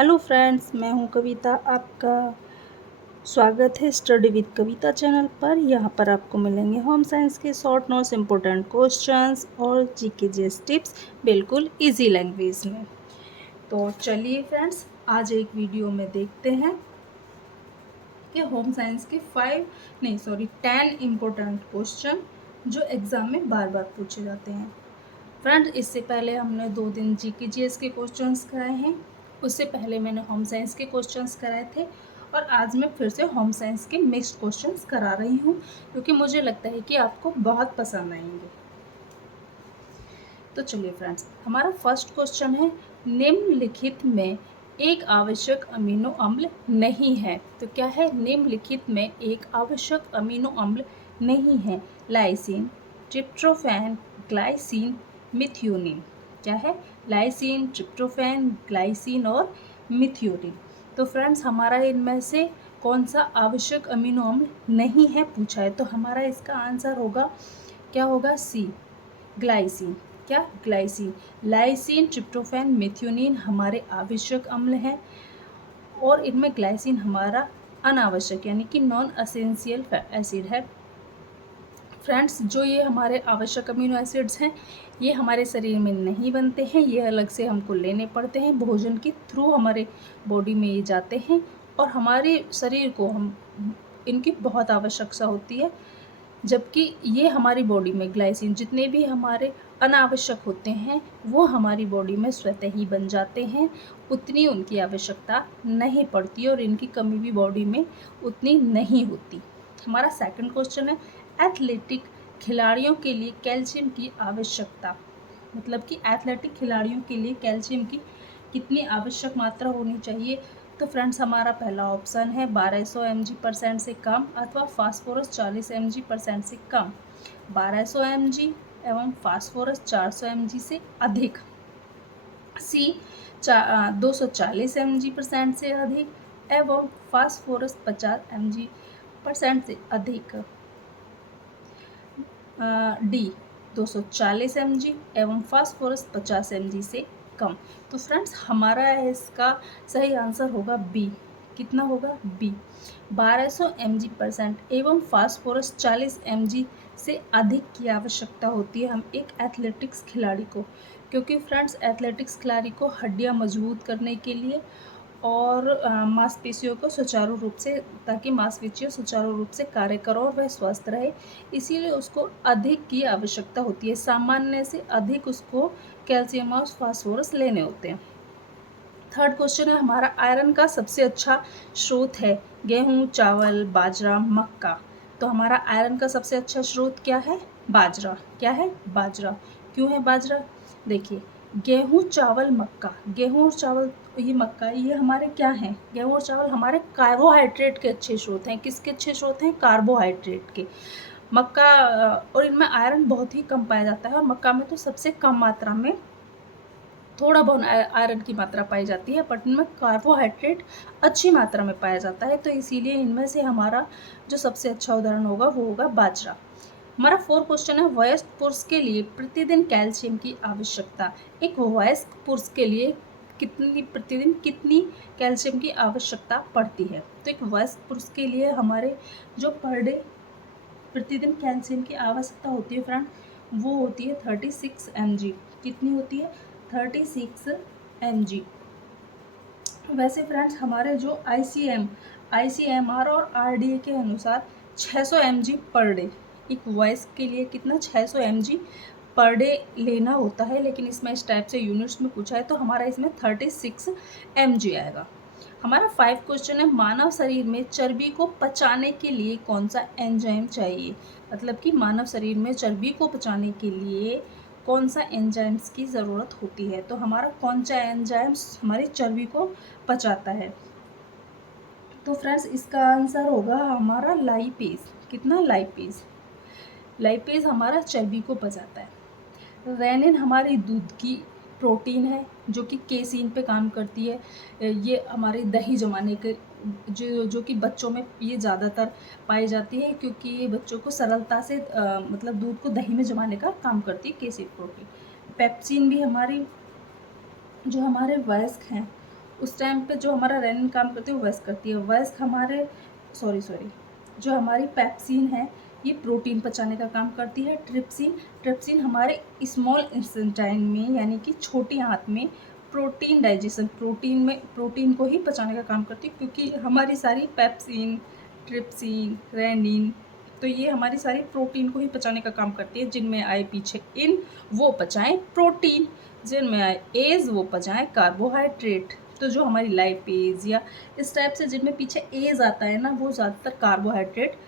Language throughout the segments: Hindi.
हेलो फ्रेंड्स, मैं हूं कविता। आपका स्वागत है स्टडी विद कविता चैनल पर। यहां पर आपको मिलेंगे होम साइंस के शॉर्ट नोट्स, इम्पोर्टेंट क्वेश्चंस और जीके जीएस टिप्स बिल्कुल इजी लैंग्वेज में। तो चलिए फ्रेंड्स, आज एक वीडियो में देखते हैं कि होम साइंस के 10 इम्पोर्टेंट क्वेश्चन जो एग्ज़ाम में बार बार पूछे जाते हैं। फ्रेंड्स, इससे पहले हमने 2 दिन जीके जीएस के क्वेश्चंस कराए हैं। उससे पहले मैंने होम साइंस के क्वेश्चंस कराए थे और आज मैं फिर से होम साइंस के मिक्स्ड क्वेश्चंस करा रही हूँ, क्योंकि मुझे लगता है कि आपको बहुत पसंद आएंगे। तो चलिए फ्रेंड्स, हमारा फर्स्ट क्वेश्चन है, निम्नलिखित में एक आवश्यक अमीनो अम्ल नहीं है। तो क्या है? निम्नलिखित में एक आवश्यक अमीनो अम्ल नहीं है। Lysine, tryptophan, glycine, methionine. क्या है? लाइसिन, ट्रिप्टोफैन, ग्लाइसिन और मिथ्योनिन। तो फ्रेंड्स, हमारा इनमें से कौन सा आवश्यक अमीनो अम्ल नहीं है पूछा है, तो हमारा इसका आंसर होगा, क्या होगा? सी, ग्लाइसिन। क्या? ग्लाइसिन। लाइसिन, ट्रिप्टोफैन, मेथियोनिन हमारे आवश्यक अम्ल हैं और इनमें ग्लाइसिन हमारा अनावश्यक यानी कि नॉन एसेंशियल एसिड है। फ्रेंड्स, जो ये हमारे आवश्यक अमीनो एसिड्स हैं, ये हमारे शरीर में नहीं बनते हैं, ये अलग से हमको लेने पड़ते हैं। भोजन के थ्रू हमारे बॉडी में ये जाते हैं और हमारे शरीर को हम इनकी बहुत आवश्यकता होती है। जबकि ये हमारी बॉडी में ग्लाइसिन जितने भी हमारे अनावश्यक होते हैं वो हमारी बॉडी में स्वतः ही बन जाते हैं, उतनी उनकी आवश्यकता नहीं पड़ती और इनकी कमी भी बॉडी में उतनी नहीं होती। हमारा सेकंड क्वेश्चन है, एथलेटिक खिलाड़ियों के लिए कैल्शियम की आवश्यकता, मतलब कि एथलेटिक खिलाड़ियों के लिए कैल्शियम की कितनी आवश्यक मात्रा होनी चाहिए। तो फ्रेंड्स, हमारा पहला ऑप्शन है 1200 mg% से कम अथवा फास्फोरस 40 mg% से कम, 1200 mg एवं फास्फोरस 400 mg से अधिक। सी, 240 mg% से अधिक एवं फास्फोरस 50 mg% से अधिक। डी, 240 mg एवं फास्फोरस 50 mg से कम। तो फ्रेंड्स, हमारा इसका सही आंसर होगा बी। कितना होगा? बी, 1200 mg% एवं फास्फोरस 40 mg से अधिक की आवश्यकता होती है हम एक एथलेटिक्स खिलाड़ी को, क्योंकि फ्रेंड्स, एथलेटिक्स खिलाड़ी को हड्डियां मजबूत करने के लिए और मांसपेशियों को सुचारू रूप से, ताकि मांसपेशियां सुचारू रूप से कार्य करो और वह स्वस्थ रहे, इसीलिए उसको अधिक की आवश्यकता होती है। सामान्य से अधिक उसको कैल्शियम और फास्फोरस लेने होते हैं। थर्ड क्वेश्चन है हमारा, आयरन का सबसे अच्छा स्रोत है गेहूं, चावल, बाजरा, मक्का। तो हमारा आयरन का सबसे अच्छा स्रोत क्या है? बाजरा। क्या है? बाजरा। क्यों है बाजरा? देखिए, गेहूं, चावल, मक्का, गेहूं और चावल, ये मक्का, ये हमारे क्या हैं? गेहूं और चावल हमारे कार्बोहाइड्रेट के अच्छे स्रोत हैं। किसके अच्छे स्रोत हैं? कार्बोहाइड्रेट के। मक्का और इनमें आयरन बहुत ही कम पाया जाता है और मक्का में तो सबसे कम मात्रा में थोड़ा बहुत आयरन की मात्रा पाई जाती है, बट इनमें कार्बोहाइड्रेट अच्छी मात्रा में पाया जाता है, तो इसीलिए इनमें से हमारा जो सबसे अच्छा उदाहरण होगा वो होगा बाजरा। हमारा फोर्थ क्वेश्चन है, वयस्क पुरुष के लिए प्रतिदिन कैल्शियम की आवश्यकता। एक वयस्क पुरुष के लिए प्रतिदिन कितनी कैल्शियम की आवश्यकता पड़ती है? तो एक वयस्क पुरुष के लिए हमारे जो पर डे प्रतिदिन कैल्शियम की आवश्यकता होती है फ्रेंड, वो होती है 36 mg। कितनी होती है? 36 mg। वैसे फ्रेंड्स, हमारे जो ICMR और RDA के अनुसार 600 mg पर डे, एक वॉइस के लिए कितना? 600 mg पर डे लेना होता है, लेकिन इसमें इस टाइप से यूनिट्स में पूछा है तो हमारा इसमें 36 mg आएगा। हमारा 5 क्वेश्चन है, मानव शरीर में चर्बी को पचाने के लिए कौन सा एंजाइम चाहिए? मतलब कि मानव शरीर में चर्बी को पचाने के लिए कौन सा एंजाइम्स की ज़रूरत होती है? तो हमारा कौन सा एंजाइम्स हमारी चर्बी को पचाता है? तो फ्रेंड्स, इसका आंसर होगा हमारा लाइपेज। कितना? लाइपेज। लाइपेज हमारा चर्बी को पचाता है। रेनिन हमारी दूध की प्रोटीन है जो कि केसीन पे काम करती है। ये हमारे दही जमाने के जो कि बच्चों में ये ज़्यादातर पाई जाती है, क्योंकि ये बच्चों को सरलता से मतलब दूध को दही में जमाने का काम करती है केसीन प्रोटीन। पेप्सिन भी हमारी, जो हमारे वयस्क हैं उस टाइम पे जो हमारा रेनिन काम करती है वो वयस्क करती है। वयस्क हमारे जो हमारी पेप्सिन है ये प्रोटीन पचाने का काम करती है। ट्रिप्सिन हमारे स्मॉल इंटेस्टाइन में यानी कि छोटी आंत में प्रोटीन डाइजेशन, प्रोटीन को ही पचाने का काम करती है, क्योंकि हमारी सारी पेप्सिन, ट्रिप्सिन, रेनिन, तो ये हमारी सारी प्रोटीन को ही पचाने का काम करती है। जिनमें आए पीछे इन वो पचाएं प्रोटीन, जिनमें आए एज वो पचाएं कार्बोहाइड्रेट। तो जो हमारी लाइपेज या इस टाइप से जिनमें पीछे एज आता है ना, वो ज़्यादातर कार्बोहाइड्रेट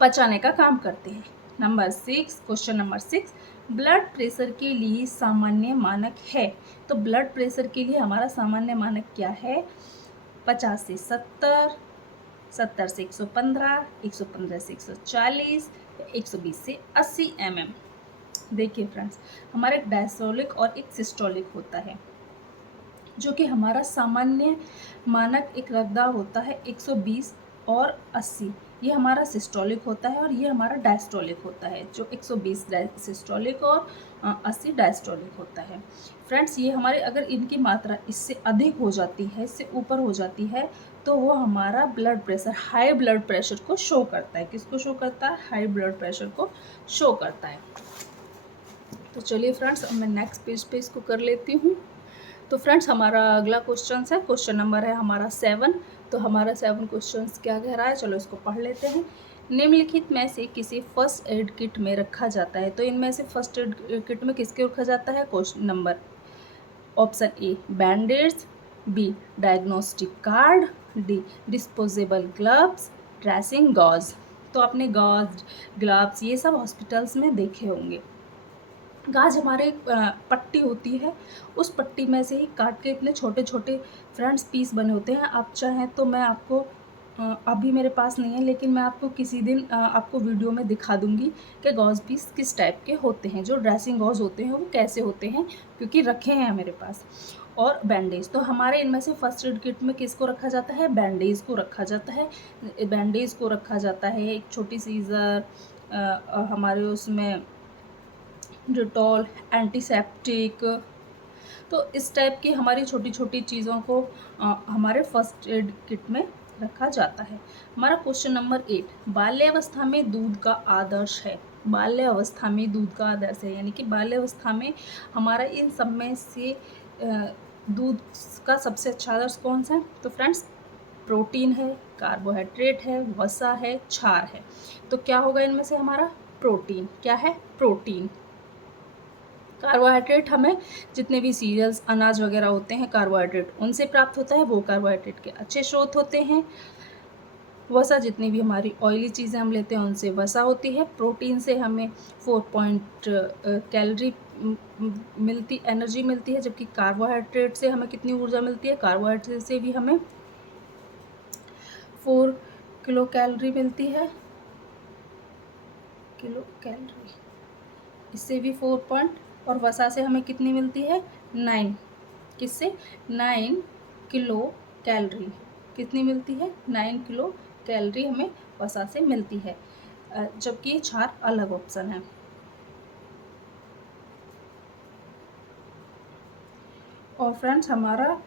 पचाने का काम करते हैं। क्वेश्चन नंबर 6, ब्लड प्रेशर के लिए सामान्य मानक है। तो ब्लड प्रेशर के लिए हमारा सामान्य मानक क्या है? 50 से 70, 70 से 115, 115 से 140, 120 से 80 mm। देखिए फ्रेंड्स, हमारा एक डायस्टोलिक और एक सिस्टोलिक होता है। जो कि हमारा सामान्य मानक एक रक्तदाब होता है 120 और 80, ये हमारा सिस्टोलिक होता है, और ये हमारा डायस्टोलिक होता है, जो 120 सिस्टोलिक और 80 डायस्टोलिक होता है। फ्रेंड्स, ये हमारे अगर इनकी मात्रा इससे अधिक हो जाती है, इससे ऊपर हो जाती है, तो वो हमारा blood pressure, high blood pressure को शो करता है। किसको शो करता है? हाई ब्लड प्रेशर को शो करता है। तो चलिए फ्रेंड्स, अब मैं नेक्स्ट पेज पे इसको कर लेती हूँ। तो फ्रेंड्स, हमारा अगला क्वेश्चन है, क्वेश्चन नंबर है हमारा 7। तो हमारा 7 क्वेश्चन क्या कह रहा है, चलो इसको पढ़ लेते हैं। निम्नलिखित में से किसी फर्स्ट एड किट में रखा जाता है। तो इनमें से फर्स्ट एड किट में किसके रखा जाता है? Question number option A bandage, B diagnostic card, D disposable gloves, dressing gauze. तो आपने गॉज, ग्लव्स ये सब हॉस्पिटल्स में देखे होंगे। गाज हमारे पट्टी होती है, उस पट्टी में से ही काट के इतने छोटे छोटे फ्रेंड्स पीस बने होते हैं। आप चाहें तो मैं आपको, अभी मेरे पास नहीं है, लेकिन मैं आपको किसी दिन आपको वीडियो में दिखा दूंगी कि गॉज पीस किस टाइप के होते हैं, जो ड्रेसिंग गॉज होते हैं वो कैसे होते हैं, क्योंकि रखे हैं मेरे पास। और बैंडेज, तो हमारे इनमें से फर्स्ट एड किट में किसको रखा जाता है? बैंडेज को रखा जाता है। बैंडेज को रखा जाता है, एक छोटी सीजर, हमारे उसमें डिटॉल, एंटीसेप्टिक, तो इस टाइप की हमारी छोटी छोटी चीज़ों को हमारे फर्स्ट एड किट में रखा जाता है। हमारा क्वेश्चन नंबर 8, बाल्यावस्था में दूध का आदर्श है। बाल्यावस्था में दूध का आदर्श है, यानी कि बाल्यावस्था में हमारा इन सब में से दूध का सबसे अच्छा आदर्श कौन सा है? तो फ्रेंड्स, प्रोटीन है, कार्बोहाइड्रेट है, वसा है, क्षार है। तो क्या होगा इनमें से? हमारा प्रोटीन। क्या है? प्रोटीन। कार्बोहाइड्रेट हमें जितने भी सीरियल्स, अनाज वगैरह होते हैं, कार्बोहाइड्रेट उनसे प्राप्त होता है, वो कार्बोहाइड्रेट के अच्छे स्रोत होते हैं। वसा, जितनी भी हमारी ऑयली चीज़ें हम लेते हैं उनसे वसा होती है। प्रोटीन से हमें 4 कैलोरी एनर्जी मिलती है, जबकि कार्बोहाइड्रेट से हमें कितनी ऊर्जा मिलती है? कार्बोहाइड्रेट से भी हमें 4 किलो कैलोरी मिलती है। किलो कैलोरी, इससे भी 4 और वसा से हमें कितनी मिलती है? 9। किससे? 9 किलो कैलोरी। कितनी मिलती है? 9 किलो कैलोरी हमें वसा से मिलती है, जबकि 4 अलग ऑप्शन है। और फ्रेंड्स, हमारा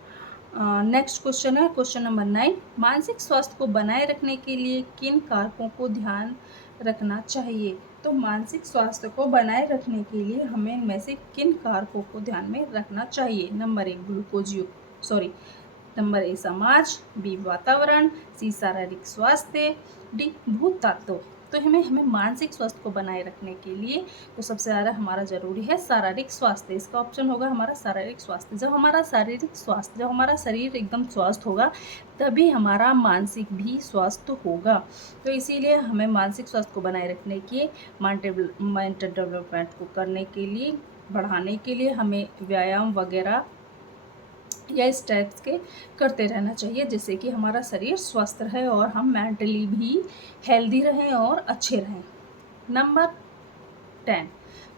नेक्स्ट क्वेश्चन है, क्वेश्चन नंबर 9, मानसिक स्वास्थ्य को बनाए रखने के लिए किन कारकों को ध्यान रखना चाहिए? तो मानसिक स्वास्थ्य को बनाए रखने के लिए हमें इनमें से किन कारकों को ध्यान में रखना चाहिए? नंबर 1 नंबर ए समाज, बी वातावरण, सी शारीरिक स्वास्थ्य, डी भूत तत्व। तो हमें मानसिक स्वास्थ्य को बनाए रखने के लिए तो सबसे ज़्यादा हमारा ज़रूरी है शारीरिक स्वास्थ्य। इसका ऑप्शन होगा हमारा शारीरिक स्वास्थ्य। जब हमारा शरीर एकदम स्वस्थ होगा, तभी हमारा मानसिक भी स्वस्थ होगा। तो इसीलिए हमें मानसिक स्वास्थ्य को बनाए रखने के, मेंटल डेवलपमेंट को करने के लिए, बढ़ाने के लिए हमें व्यायाम वगैरह या इस टाइप्स के करते रहना चाहिए, जिससे कि हमारा शरीर स्वस्थ रहे और हम मेंटली भी हेल्दी रहें और अच्छे रहें। नंबर 10,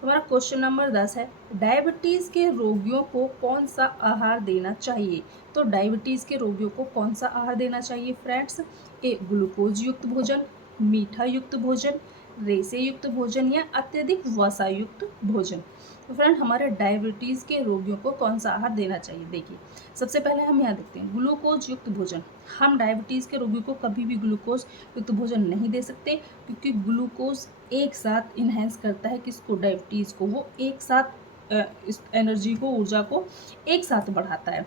हमारा क्वेश्चन नंबर 10 है, डायबिटीज़ के रोगियों को कौन सा आहार देना चाहिए? तो डायबिटीज़ के रोगियों को कौन सा आहार देना चाहिए फ्रेंड्स? ए ग्लूकोज युक्त भोजन, मीठा युक्त भोजन, रेसे युक्त भोजन या अत्यधिक वसा युक्त भोजन। तो फ्रेंड हमारे डायबिटीज़ के रोगियों को कौन सा आहार देना चाहिए? देखिए, सबसे पहले हम यहाँ देखते हैं ग्लूकोज युक्त भोजन। हम डायबिटीज़ के रोगी को कभी भी ग्लूकोज युक्त भोजन नहीं दे सकते, क्योंकि ग्लूकोज एक साथ इन्हेंस करता है किसको? डायबिटीज़ को। वो एक साथ इस एनर्जी को, ऊर्जा को एक साथ बढ़ाता है।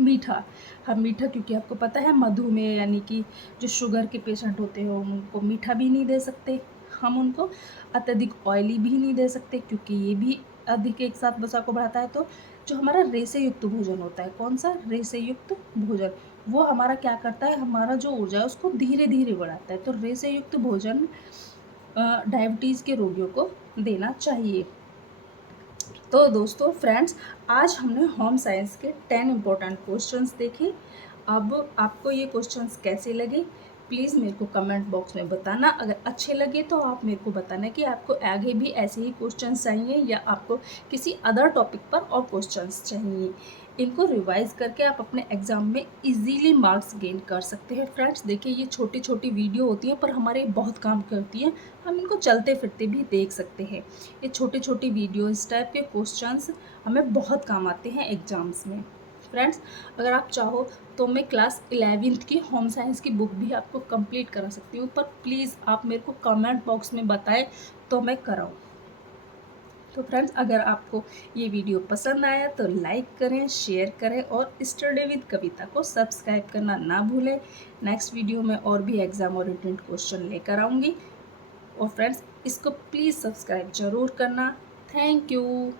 मीठा, हम मीठा, क्योंकि आपको पता है मधुमेह यानी कि जो शुगर के पेशेंट होते हैं उनको मीठा भी नहीं दे सकते। हम उनको अत्यधिक ऑयली भी नहीं दे सकते, क्योंकि ये भी अधिक एक साथ वसा को बढ़ाता है। तो जो हमारा रेसे युक्त भोजन होता है, कौन सा? रेसे युक्त भोजन, वो हमारा क्या करता है? हमारा जो ऊर्जा है उसको धीरे धीरे बढ़ाता है। तो रेसे युक्त भोजन डायबिटीज़ के रोगियों को देना चाहिए। तो दोस्तों, फ्रेंड्स, आज हमने होम साइंस के 10 इम्पोर्टेंट क्वेश्चंस देखे। अब आपको ये क्वेश्चंस कैसे लगे, प्लीज़ मेरे को कमेंट बॉक्स में बताना। अगर अच्छे लगे तो आप मेरे को बताना कि आपको आगे भी ऐसे ही क्वेश्चंस चाहिए या आपको किसी अदर टॉपिक पर और क्वेश्चंस चाहिए। इनको रिवाइज करके आप अपने एग्ज़ाम में इजीली मार्क्स गेन कर सकते हैं। फ्रेंड्स, देखिए, ये छोटी छोटी वीडियो होती हैं पर हमारे बहुत काम करती हैं। हम इनको चलते फिरते भी देख सकते हैं। ये छोटी छोटी वीडियो, इस टाइप के क्वेश्चंस हमें बहुत काम आते हैं एग्जाम्स में। फ्रेंड्स, अगर आप चाहो तो मैं क्लास 11th की होम साइंस की बुक भी आपको कंप्लीट करा सकती हूँ, पर प्लीज़ आप मेरे को कमेंट बॉक्स में बताएं तो मैं कराऊँ। तो फ्रेंड्स, अगर आपको ये वीडियो पसंद आया तो लाइक करें, शेयर करें और स्टडी विद कविता को सब्सक्राइब करना ना भूलें। नेक्स्ट वीडियो में और भी एग्जाम ओरिएंटेड क्वेश्चन लेकर आऊँगी। और फ्रेंड्स, इसको प्लीज़ सब्सक्राइब ज़रूर करना। Thank you.